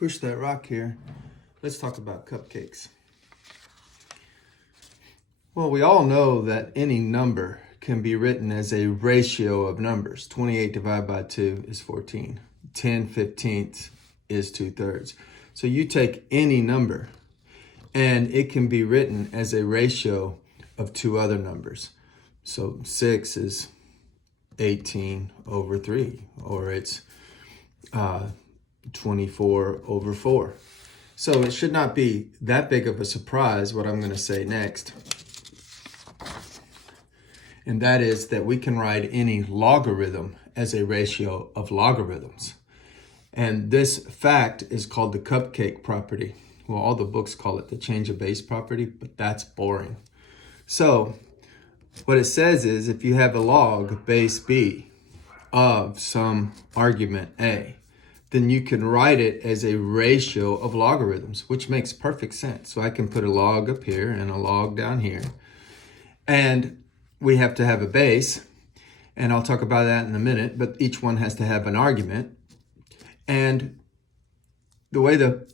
push that rock here. Let's talk about cupcakes. Well, we all know that any number can be written as a ratio of numbers. 28 divided by 2 is 14. 10/15 is 2/3. So you take any number and it can be written as a ratio of two other numbers. So 6 is 18/3, or it's 24/4. So it should not be that big of a surprise what I'm going to say next. And that is that we can write any logarithm as a ratio of logarithms. And this fact is called the Cupcake Property. Well, all the books call it the change of base property, but that's boring. So what it says is if you have a log base b of some argument a, then you can write it as a ratio of logarithms, which makes perfect sense. So I can put a log up here and a log down here. And we have to have a base, and I'll talk about that in a minute, but each one has to have an argument. And the way the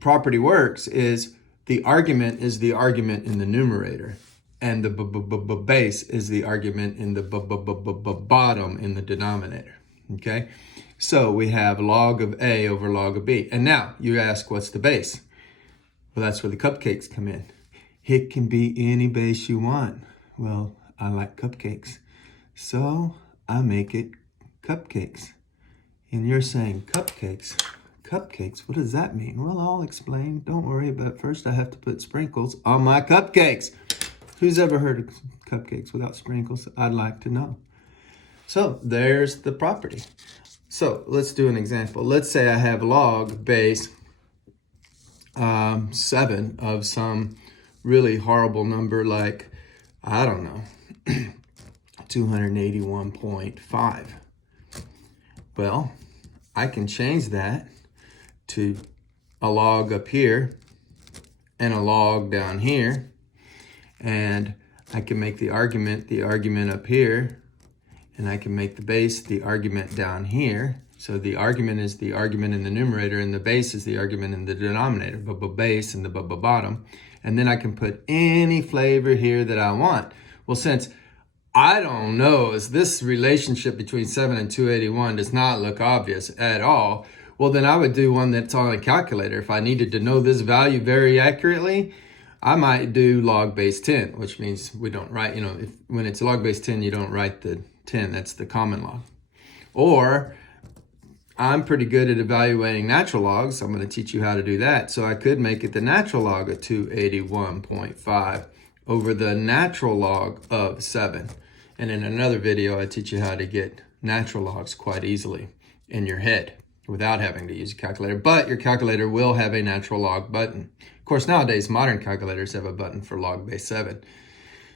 property works is the argument is the argument in the numerator, and the base is the argument in the bottom in the denominator, okay? So we have log of A over log of B. And now you ask, what's the base? Well, that's where the cupcakes come in. It can be any base you want. Well, I like cupcakes, so I make it cupcakes. And you're saying cupcakes? Cupcakes, what does that mean? Well, I'll explain. Don't worry, but first I have to put sprinkles on my cupcakes. Who's ever heard of cupcakes without sprinkles? I'd like to know. So there's the property. So let's do an example. Let's say I have log base 7 of some really horrible number like, I don't know, 281.5. Well, I can change that to a log up here and a log down here. And I can make the argument up here, and I can make the base the argument down here. So the argument is the argument in the numerator, and the base is the argument in the denominator, base and the bottom. And then I can put any flavor here that I want. Well, since I don't know, is this relationship between 7 and 281 does not look obvious at all, well, then I would do one that's on a calculator. If I needed to know this value very accurately, I might do log base 10, which means we don't write, when it's log base 10, you don't write the 10. That's the common log. Or I'm pretty good at evaluating natural logs. I'm going to teach you how to do that. So I could make it the natural log of 281.5 over the natural log of 7. And in another video, I teach you how to get natural logs quite easily in your head without having to use a calculator. But your calculator will have a natural log button. Of course, nowadays, modern calculators have a button for log base 7.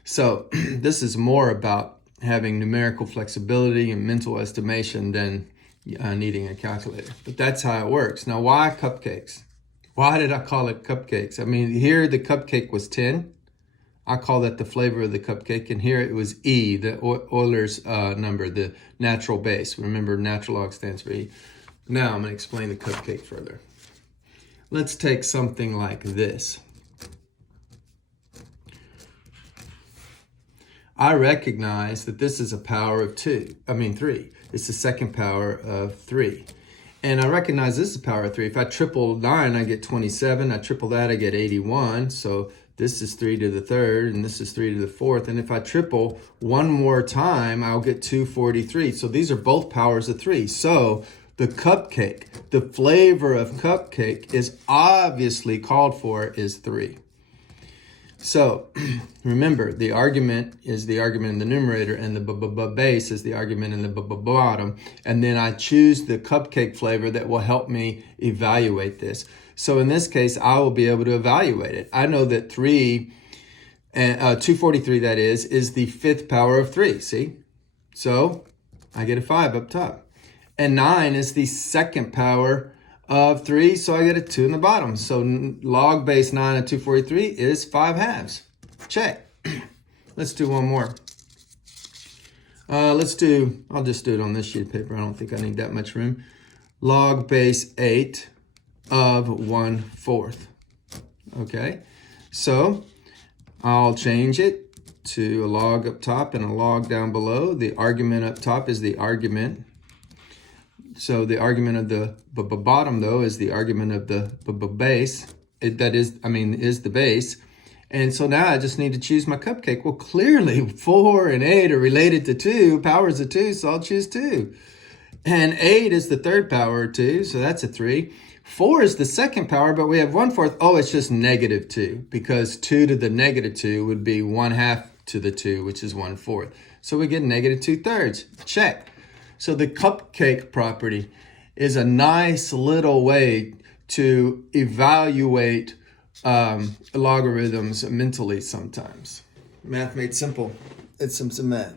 So this is more about having numerical flexibility and mental estimation than needing a calculator. But that's how it works. Now, why cupcakes? Why did I call it cupcakes? I mean, here the cupcake was 10. I call that the flavor of the cupcake. And here it was E, the Euler's number, the natural base. Remember, natural log stands for E. Now I'm going to explain the cupcake further. Let's take something like this. I recognize that this is a power of 3. It's the second power of 3. And I recognize this is a power of 3. If I triple 9, I get 27. I triple that, I get 81. So this is 3 to the 3rd, and this is 3 to the 4th. And if I triple one more time, I'll get 243. So these are both powers of 3. So the cupcake, the flavor of cupcake is obviously called for is 3. So remember, the argument is the argument in the numerator, and the base is the argument in the bottom. And then I choose the cupcake flavor that will help me evaluate this. So in this case, I will be able to evaluate it. I know that 243, that is the 5th power of 3, see? So I get a 5 up top. And 9 is the 2nd power of 3, so I get a 2 in the bottom. So log base 9 of 243 is 5/2. Check. Let's do one more. I'll just do it on this sheet of paper. I don't think I need that much room. Log base 8 of 1/4. Okay, so I'll change it to a log up top and a log down below. The argument up top is the argument. So the argument of the bottom, though, is the argument of the base. Is the base. And so now I just need to choose my cupcake. Well, clearly 4 and 8 are related to 2. Powers of 2, so I'll choose 2. And 8 is the third power of 2, so that's a 3. 4 is the second power, but we have 1/4. Oh, it's just -2, because 2 to the -2 would be 1/2 to the 2, which is 1/4. So we get -2/3. Check. So the cupcake property is a nice little way to evaluate logarithms mentally sometimes. Math made simple. It's some math.